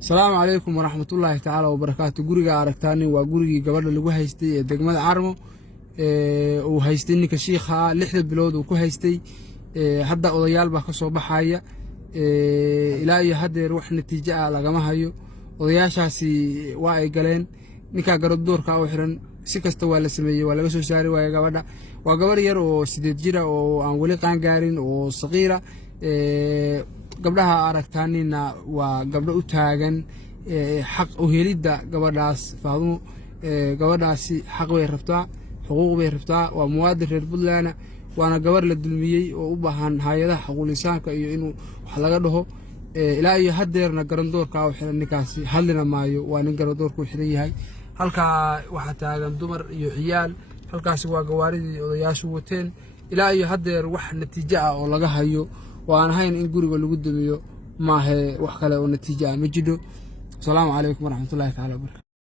السلام عليكم ورحمة الله تعالى وبركاته. guriga aragtaani waa gurigii gabadha lagu haystay ee degmada Carmo oo haystay ninka sheekha 6 bilood uu ku haystay. hadda odayaal baa ka soo baxaya ilaa iyo hadeer wax natiijo ah lagama hayo. odayaashaasi waa ay galeen ninka garodoorka oo xiran si kasta waa la sameeyay, waa laga soo saaray. waa gabadha waa gabar yar oo 8 jir ah oo aan wali qaan gaarin oo saqiira. gabdhaha aragtaanina waa gabdho u taagan xaq u helida gabadhaas Faadumo. gabadhaasi xaq way rabtaa, xuquuq bay rabtaa, waa muwaadin reer Puntland, waana gabar la dulmiyay oo u baahan hay'adaha xuquuqul insaanka iyo inuu wax laga dhaho. ilaa iyo hadeerna garodoorka oo xiran ninkaasi hadlina maayo, waa nin garodoorku xiran yahay. halka waxa taagan dumar iyo ciyaal, halkaasi waa gawaaridii odayaashu wateen. ilaa iyo hadeer wax natiijo ah oo laga hayo waan ahayn in guriga lagu dumiyo maahe wax kale oo natiijo ah ma jiro. Assalaamu calaykum waraxmatullaahi tacaala wabarakaatuh.